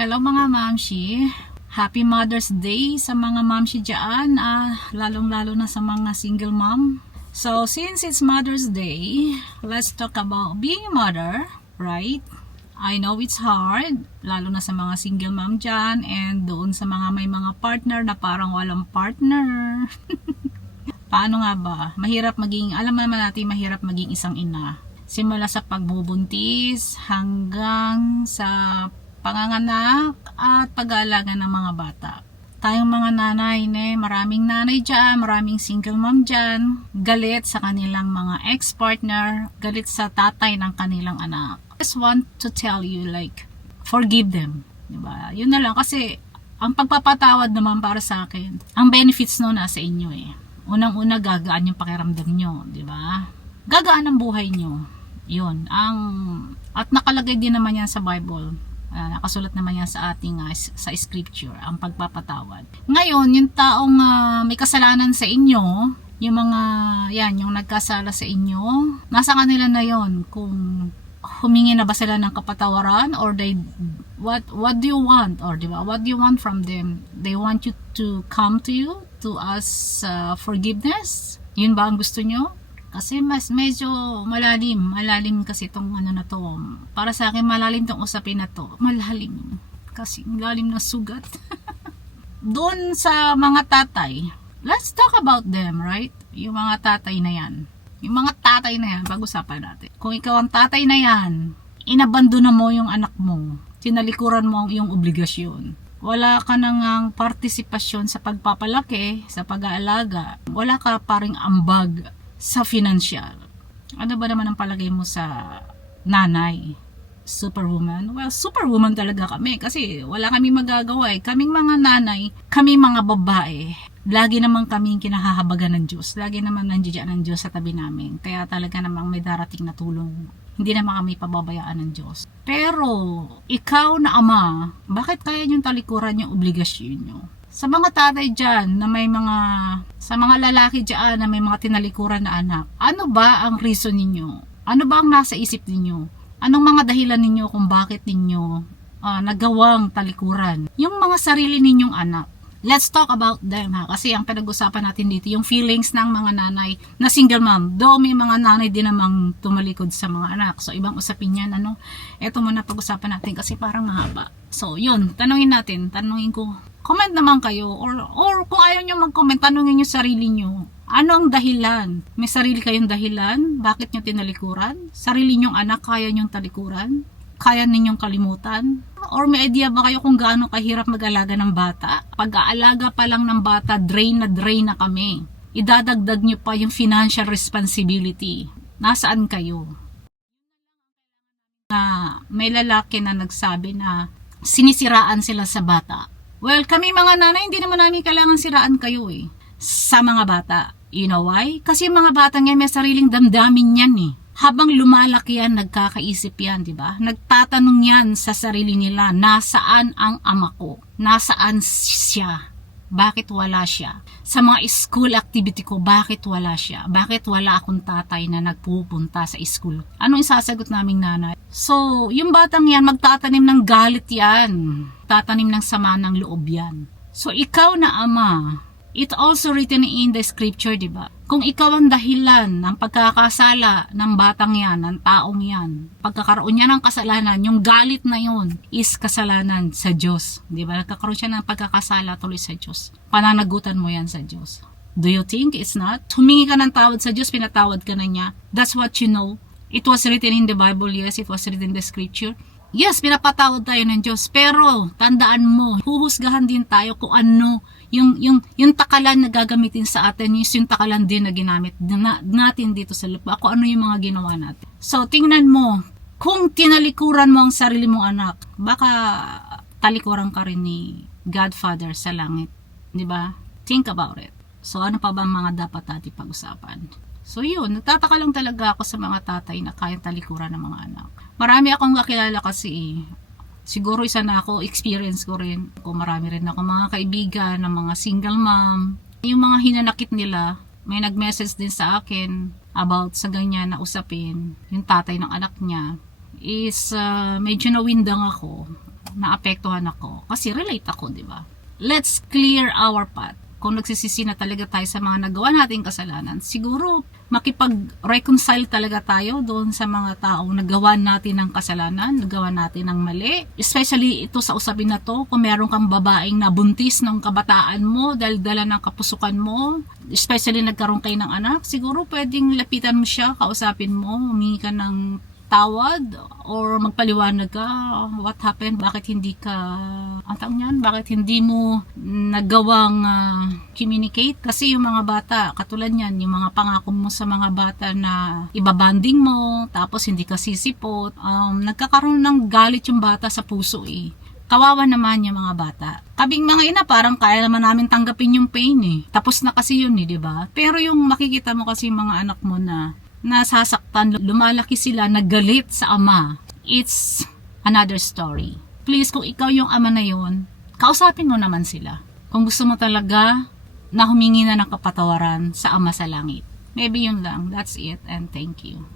Hello mga mamshi. Happy Mother's Day sa mga mamshi dyan, lalong-lalo na sa mga single mom. So, since it's Mother's Day, let's talk about being a mother, right? I know it's hard, lalo na sa mga single mom dyan, and doon sa mga may mga partner na parang walang partner. Paano nga ba? Mahirap maging, alam naman natin, mahirap maging isang ina. Simula sa pagbubuntis hanggang sa panganganak at pag-aalaga ng mga bata. Tayong mga nanay, maraming nanay dyan, maraming single mom dyan, galit sa kanilang mga ex-partner, galit sa tatay ng kanilang anak. I just want to tell you, like, forgive them. Diba? Yun na lang, kasi ang pagpapatawad naman para sa akin, ang benefits no nasa inyo eh. Unang-una, gagaan yung pakiramdam nyo, diba? Gagaan ang buhay nyo. Yun. At nakalagay din naman yan sa Bible. Nakasulat naman yan sa ating sa scripture, ang pagpapatawad. Ngayon, yung taong may kasalanan sa inyo, yung mga, yung nagkasala sa inyo, nasa kanila na yon kung humingi na ba sila ng kapatawaran, or what do you want, or diba, what do you want from them? They want you to come to you to ask forgiveness? Yun ba ang gusto nyo? Kasi medyo malalim kasi itong na to. Para sa akin, malalim tong usapin na to. Malalim. Kasi malalim na sugat. Doon sa mga tatay, let's talk about them, right? Yung mga tatay na yan. Yung mga tatay na yan, pag-usapan natin. Kung ikaw ang tatay na yan, inabandona mo yung anak mo. Tinalikuran mo ang iyong obligasyon. Wala ka nang partisipasyon sa pagpapalaki, sa pag-aalaga. Wala ka paring ambag sa financial. Ano ba naman ang palagay mo sa nanay? Superwoman? Well, superwoman talaga kami kasi wala kami magagawa eh. Kaming mga nanay, kami mga babae, lagi naman kaming kinahahabagan ng Diyos. Lagi naman nandiyan ng Diyos sa tabi namin. Kaya talaga namang may darating na tulong. Hindi naman kami pababayaan ng Diyos. Pero, ikaw na ama, bakit kaya niyong talikuran yung obligasyon niyo? Sa mga tatay dyan, na may mga, sa mga lalaki dyan na may mga tinalikuran na anak, ano ba ang reason ninyo? Ano ba ang nasa isip ninyo? Anong mga dahilan ninyo kung bakit ninyo nagawang talikuran? Yung mga sarili ninyong anak. Let's talk about them ha. Kasi ang pinag-usapan natin dito, yung feelings ng mga nanay na single mom. Though may mga nanay din namang tumalikod sa mga anak. So ibang usapin yan, Ito muna pag-usapan natin kasi parang mahaba. So yun, tanungin ko. Comment naman kayo, or kung ayaw nyo mag-comment, tanungin nyo sarili nyo. Ano ang dahilan? May sarili kayong dahilan? Bakit nyo tinalikuran? Sarili nyong anak, kaya nyong talikuran? Kaya ninyong kalimutan? Or may idea ba kayo kung gaano kahirap mag-alaga ng bata? Pag-aalaga pa lang ng bata, drain na kami. Idadagdag nyo pa yung financial responsibility. Nasaan kayo? May lalaki na nagsabi na sinisiraan sila sa bata. Well, kami mga nanay, hindi naman namin kailangan siraan kayo sa mga bata. You know why? Kasi yung mga bata ngayon may sariling damdamin yan Habang lumalaki yan, nagkakaisip yan, di ba? Nagtatanong yan sa sarili nila, nasaan ang ama ko? Nasaan siya? Bakit wala siya? Sa mga school activity ko, bakit wala siya? Bakit wala akong tatay na nagpupunta sa school? Anong isasagot naming nanay? So, yung batang yan, magtatanim ng galit yan. Tatanim ng sama ng loob yan. So, ikaw na ama, it also written in the scripture, di ba? Kung ikaw ang dahilan ng pagkakasala ng batang yan, ng taong yan, pagkakaroon niya ng kasalanan, yung galit na yun is kasalanan sa Diyos. Di ba? Nagkakaroon siya ng pagkakasala tuloy sa Diyos. Pananagutan mo yan sa Diyos. Do you think it's not? Humingi ka ng tawad sa Diyos, pinatawad ka na niya. That's what you know. It was written in the Bible, yes, it was written in the scripture. Yes, pinapatawad tayo ng Diyos, pero tandaan mo, huhusgahan din tayo kung ano yung takalan na gagamitin sa atin, yung takalan din na ginamit natin dito sa lupa, kung ano yung mga ginawa natin. So, tingnan mo, kung tinalikuran mo ang sarili mong anak, baka talikuran ka rin ni Godfather sa langit. Di ba? Think about it. So, ano pa ba ang mga dapat natin pag-usapan? So, yun. Nagtataka lang talaga ako sa mga tatay na kayang talikuran ng mga anak. Marami akong kakilala kasi siguro isa na ako, experience ko rin. Kung marami rin ako mga kaibigan ng mga single mom. Yung mga hinanakit nila, may nag-message din sa akin about sa ganyan na usapin. Yung tatay ng anak niya is medyo nawindang ako. naapektuhan ako. Kasi relate ako, di ba? Let's clear our path. Kung nagsisisi na talaga tayo sa mga nagawa nating kasalanan, siguro makipag-reconcile talaga tayo doon sa mga taong nagawa natin ng kasalanan, nagawa natin ng mali. Especially ito sa usapin na to, kung meron kang babaeng nabuntis ng kabataan mo dahil dala ng kapusukan mo, especially nagkaroon kayo ng anak, siguro pwedeng lapitan mo siya, kausapin mo, humingi ka ng tawad or magpaliwanag ka what happened, bakit hindi ka bakit hindi mo nagawang communicate. Kasi yung mga bata, katulad yan, yung mga pangako mo sa mga bata na ibabanding mo tapos hindi ka sisipot, nagkakaroon ng galit yung bata sa puso Kawawa naman yung mga bata. Kaming mga ina, parang kaya naman namin tanggapin yung pain Tapos na kasi yun di ba? Pero yung makikita mo kasi yung mga anak mo na nasasaktan, lumalaki sila, naggalit sa ama, it's another story. Please, kung ikaw yung ama na yun, kausapin mo naman sila. Kung gusto mo talaga na humingi na ng kapatawaran sa ama sa langit. Maybe yun lang. That's it, and thank you.